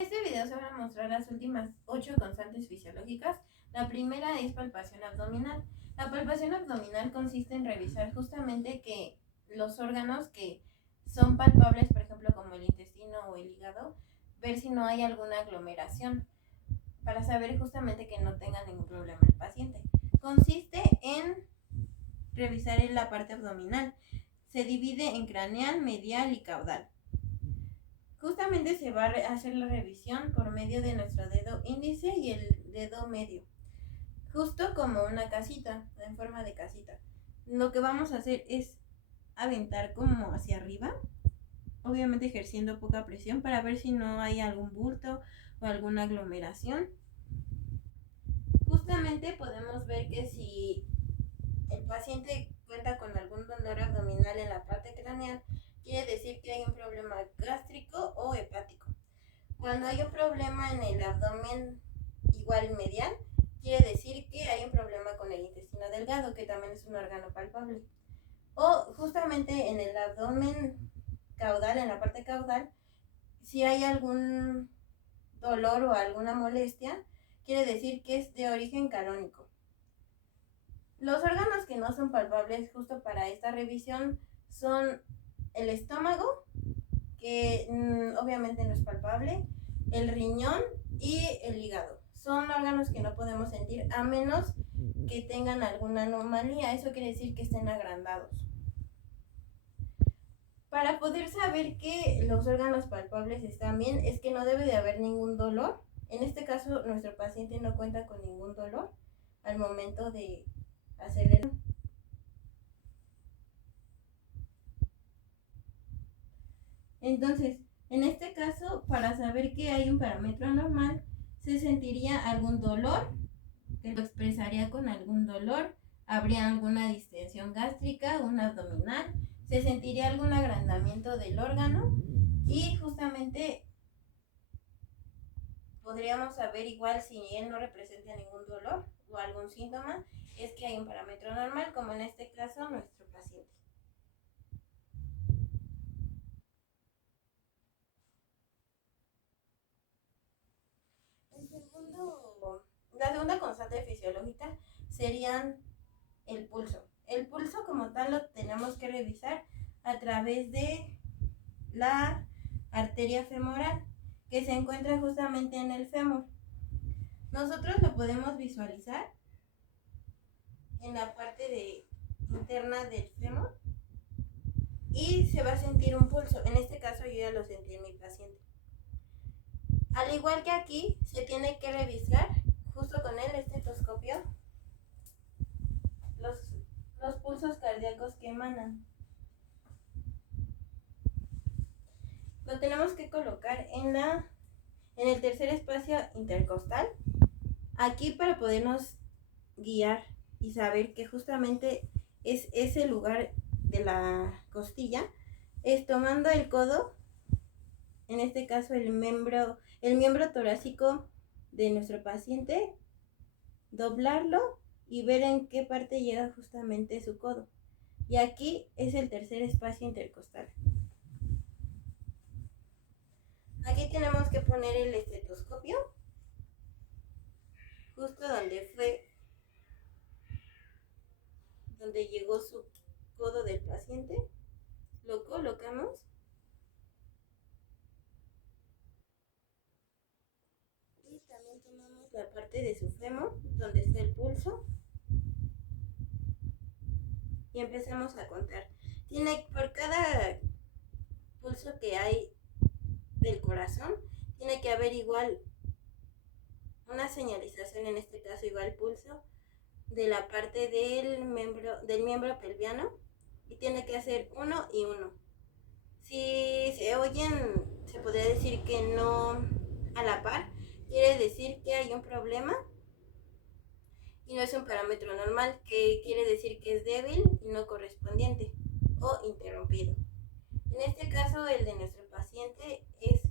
En este video se van a mostrar las últimas 8 constantes fisiológicas. La primera es palpación abdominal. La palpación abdominal consiste en revisar justamente que los órganos que son palpables, por ejemplo como el intestino o el hígado, ver si no hay alguna aglomeración para saber justamente que no tenga ningún problema el paciente. Consiste en revisar la parte abdominal. Se divide en craneal, medial y caudal. Justamente se va a hacer la revisión por medio de nuestro dedo índice y el dedo medio, justo como una casita, en forma de casita. Lo que vamos a hacer es aventar como hacia arriba, obviamente ejerciendo poca presión para ver si no hay algún bulto o alguna aglomeración. Justamente podemos ver que si el paciente cuenta con algún dolor abdominal en la parte craneal, quiere decir que hay un problema gástrico o hepático. Cuando hay un problema en el abdomen igual medial, quiere decir que hay un problema con el intestino delgado, que también es un órgano palpable. O justamente en el abdomen caudal, en la parte caudal, si hay algún dolor o alguna molestia, quiere decir que es de origen calónico. Los órganos que no son palpables justo para esta revisión son el estómago, que obviamente no es palpable, el riñón y el hígado. Son órganos que no podemos sentir a menos que tengan alguna anomalía. Eso quiere decir que estén agrandados. Para poder saber que los órganos palpables están bien, es que no debe de haber ningún dolor. En este caso, nuestro paciente no cuenta con ningún dolor al momento de hacerle. Entonces, en este caso, para saber que hay un parámetro anormal, se sentiría algún dolor, que lo expresaría con algún dolor, habría alguna distensión gástrica, un abdominal, se sentiría algún agrandamiento del órgano y justamente podríamos saber igual si él no representa ningún dolor o algún síntoma, es que hay un parámetro normal, como en este caso nuestro paciente. La segunda constante fisiológica serían el pulso. El pulso como tal lo tenemos que revisar a través de la arteria femoral, que se encuentra justamente en el fémur. Nosotros lo podemos visualizar en la parte interna del fémur y se va a sentir un pulso. En este caso yo ya lo sentí en mi paciente. Al igual que aquí, se tiene que revisar justo con el estetoscopio los pulsos cardíacos que emanan. Lo tenemos que colocar en el tercer espacio intercostal, aquí para podernos guiar y saber que justamente es ese lugar de la costilla, es tomando el codo, en este caso el miembro torácico de nuestro paciente, doblarlo y ver en qué parte llega justamente su codo. Y aquí es el tercer espacio intercostal. Aquí tenemos que poner el estetoscopio justo donde llegó su codo del paciente. Lo colocamos y también tomamos la parte de su fémur donde está el pulso y empezamos a contar. Por cada pulso que hay del corazón, tiene que haber igual una señalización, en este caso igual pulso de la parte del miembro pelviano, y tiene que hacer 1 y 1. Si se oyen, se podría decir que no a la par, quiere decir que hay un problema y no es un parámetro normal, que quiere decir que es débil y no correspondiente o interrumpido. En este caso, el de nuestro paciente es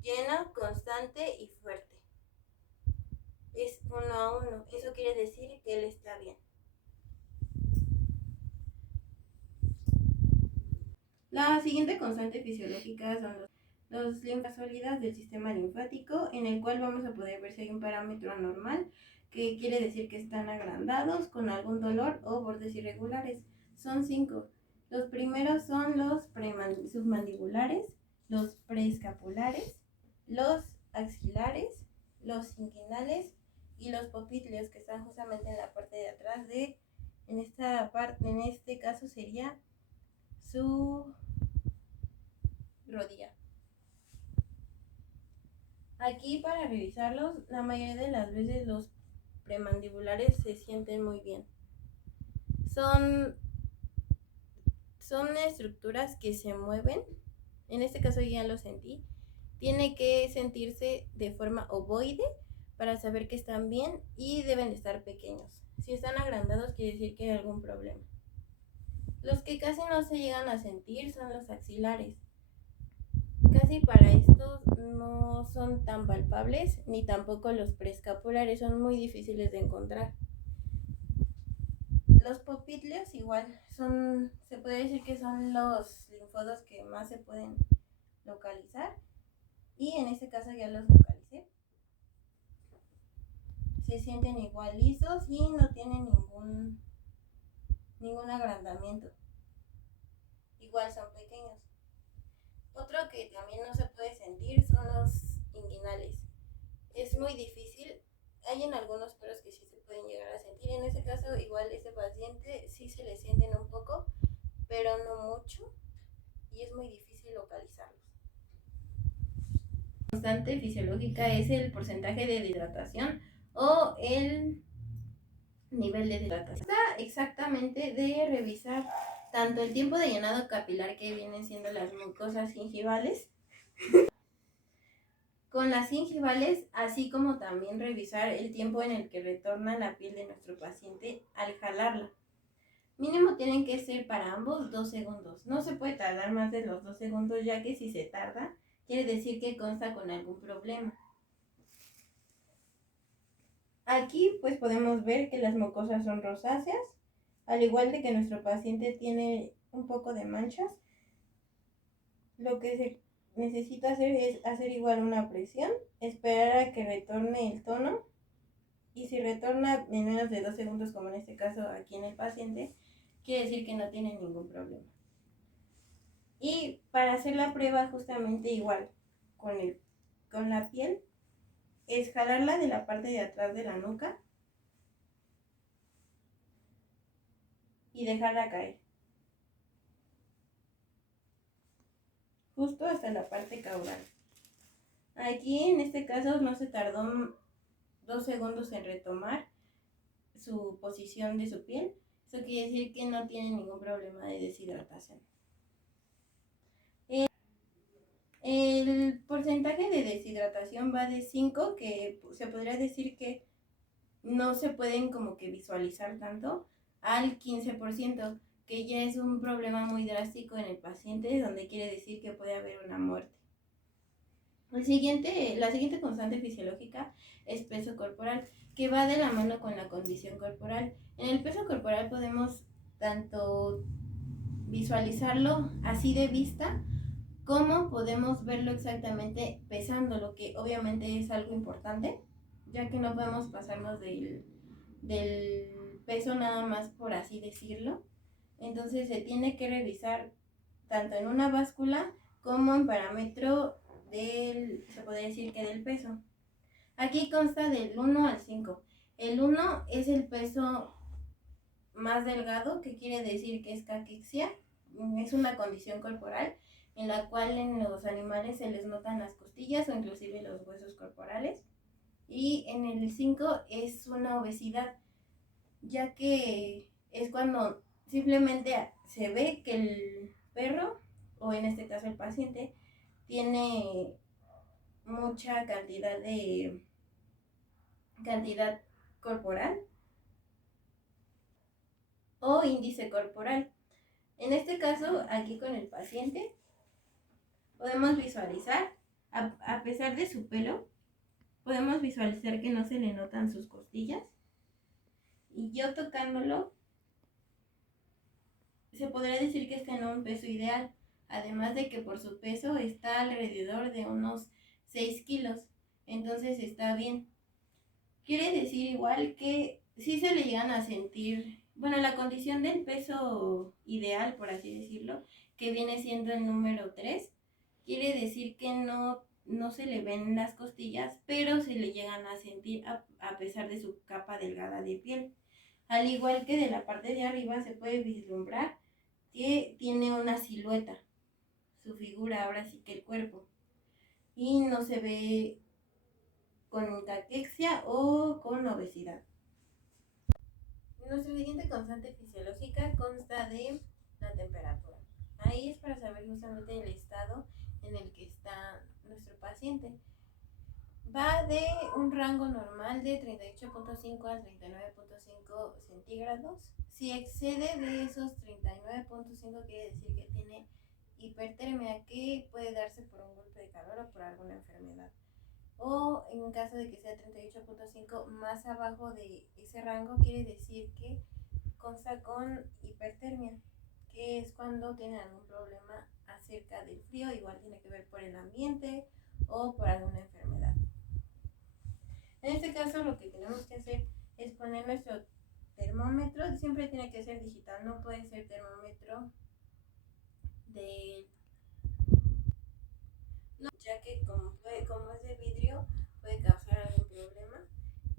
lleno, constante y fuerte. Es 1 a 1. Eso quiere decir que él está bien. La siguiente constante fisiológica son los linfas sólidas del sistema linfático, en el cual vamos a poder ver si hay un parámetro anormal, que quiere decir que están agrandados, con algún dolor o bordes irregulares. Son 5. Los primeros son los submandibulares, los preescapulares, los axilares, los inguinales y los popitlios, que están justamente en la parte de atrás en esta parte, en este caso sería su rodilla. Aquí, para revisarlos, la mayoría de las veces los premandibulares se sienten muy bien. Son estructuras que se mueven. En este caso ya lo sentí. Tiene que sentirse de forma ovoide para saber que están bien, y deben de estar pequeños. Si están agrandados, quiere decir que hay algún problema. Los que casi no se llegan a sentir son los axilares. Casi para estos no son tan palpables, ni tampoco los preescapulares, son muy difíciles de encontrar. Los popitlios igual se puede decir que son los linfodos que más se pueden localizar, y en este caso ya los localicé. Se sienten igual lisos y no tienen ningún agrandamiento. Igual son pequeños. Otro que también no se puede sentir son los inguinales. Es muy difícil. Hay en algunos perros que sí se pueden llegar a sentir. En este caso, igual este paciente sí se le sienten un poco, pero no mucho, y es muy difícil localizarlos. La constante fisiológica es el porcentaje de deshidratación o el nivel de deshidratación. Está exactamente de revisar tanto el tiempo de llenado capilar, que vienen siendo las mucosas gingivales, con las gingivales, así como también revisar el tiempo en el que retorna la piel de nuestro paciente al jalarla. Mínimo tienen que ser para ambos 2 segundos. No se puede tardar más de los 2 segundos, ya que si se tarda, quiere decir que consta con algún problema. Aquí pues podemos ver que las mucosas son rosáceas, al igual de que nuestro paciente tiene un poco de manchas. Lo que se necesita hacer es hacer igual una presión, esperar a que retorne el tono, y si retorna en menos de 2 segundos, como en este caso aquí en el paciente, quiere decir que no tiene ningún problema. Y para hacer la prueba justamente igual con la piel, es jalarla de la parte de atrás de la nuca y dejarla caer justo hasta la parte caudal. Aquí en este caso no se tardó 2 segundos en retomar su posición de su piel. Eso quiere decir que no tiene ningún problema de deshidratación. El porcentaje de deshidratación va de 5, que se podría decir que no se pueden como que visualizar tanto, al 15%, que ya es un problema muy drástico en el paciente, donde quiere decir que puede haber una muerte. La siguiente constante fisiológica es peso corporal, que va de la mano con la condición corporal. En el peso corporal podemos tanto visualizarlo así de vista, como podemos verlo exactamente pesándolo, que obviamente es algo importante, ya que no podemos pasarnos del peso nada más por así decirlo. Entonces se tiene que revisar tanto en una báscula como en parámetro se podría decir que del peso. Aquí consta del 1 al 5. El 1 es el peso más delgado, que quiere decir que es caquexia. Es una condición corporal en la cual en los animales se les notan las costillas o inclusive los huesos corporales. Y en el 5 es una obesidad, ya que es cuando simplemente se ve que el perro, o en este caso el paciente, tiene mucha cantidad corporal o índice corporal. En este caso, aquí con el paciente, podemos visualizar, a pesar de su pelo, podemos visualizar que no se le notan sus costillas. Y yo tocándolo, se podría decir que está en un peso ideal. además de que por su peso está alrededor de unos 6 kilos, entonces está bien. Quiere decir igual que si se le llegan a sentir, bueno, la condición del peso ideal, por así decirlo, que viene siendo el número 3, quiere decir que no se le ven las costillas, pero se le llegan a sentir a pesar de su capa delgada de piel. Al igual que de la parte de arriba se puede vislumbrar que tiene una silueta, su figura, ahora sí que el cuerpo, y no se ve con caquexia o con obesidad. Nuestra siguiente constante fisiológica consta de la temperatura. Ahí es para saber justamente el estado en el que está nuestro paciente. Va de un rango normal de 38.5 a 39.5 centígrados. Si excede de esos 39.5 quiere decir que tiene hipertermia, que puede darse por un golpe de calor o por alguna enfermedad. O en caso de que sea 38.5 más abajo de ese rango, quiere decir que consta con hipertermia, que es cuando tiene algún problema acerca del frío, igual tiene que ver por el ambiente o por alguna enfermedad. En este caso lo que tenemos que hacer es poner nuestro termómetro, siempre tiene que ser digital, no puede ser termómetro de... No, ya que como es de vidrio puede causar algún problema.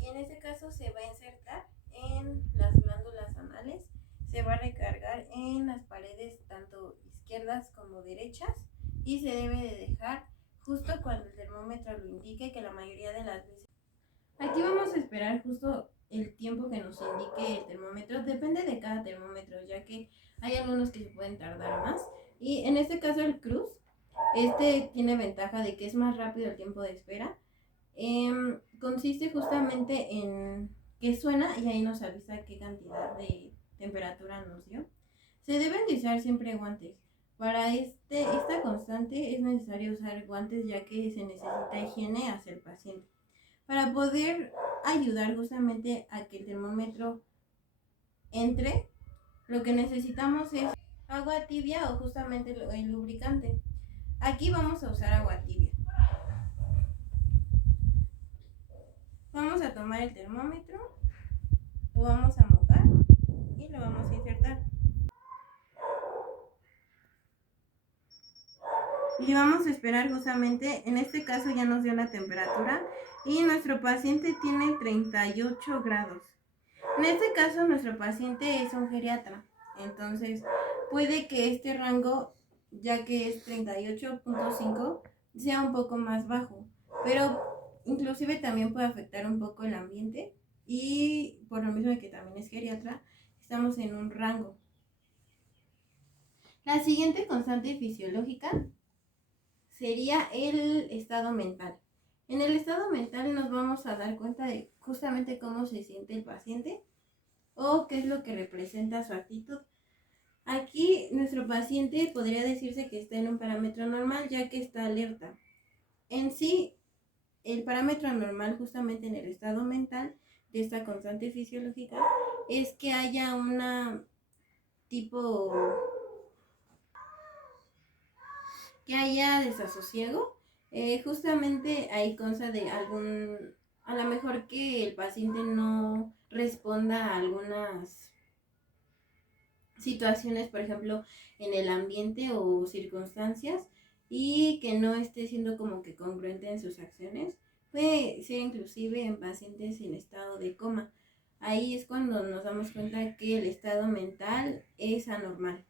Y en este caso se va a insertar en las glándulas anales, se va a recargar en las paredes tanto izquierdas como derechas y se debe de dejar justo cuando el termómetro lo indique, que la mayoría de las veces. Aquí vamos a esperar justo el tiempo que nos indique el termómetro, depende de cada termómetro, ya que hay algunos que se pueden tardar más. Y en este caso el Cruz, tiene ventaja de que es más rápido el tiempo de espera. Consiste justamente en que suena y ahí nos avisa qué cantidad de temperatura nos dio. Se deben de usar siempre guantes. Para esta constante es necesario usar guantes, ya que se necesita higiene hacia el paciente. Para poder ayudar justamente a que el termómetro entre, lo que necesitamos es agua tibia o justamente el lubricante. Aquí vamos a usar agua tibia. Vamos a tomar el termómetro, lo vamos a mojar y lo vamos a insertar. Y vamos a esperar justamente, en este caso ya nos dio la temperatura y nuestro paciente tiene 38 grados. En este caso nuestro paciente es un geriatra, entonces puede que este rango, ya que es 38.5, sea un poco más bajo, pero inclusive también puede afectar un poco el ambiente y por lo mismo que también es geriatra, estamos en un rango. La siguiente constante fisiológica sería el estado mental. En el estado mental nos vamos a dar cuenta de justamente cómo se siente el paciente o qué es lo que representa su actitud. Aquí nuestro paciente podría decirse que está en un parámetro normal, ya que está alerta. En sí, el parámetro normal justamente en el estado mental de esta constante fisiológica es que haya que haya desasosiego. Justamente ahí consta de a lo mejor que el paciente no responda a algunas situaciones, por ejemplo, en el ambiente o circunstancias, y que no esté siendo como que congruente en sus acciones. Puede ser inclusive en pacientes en estado de coma. Ahí es cuando nos damos cuenta que el estado mental es anormal.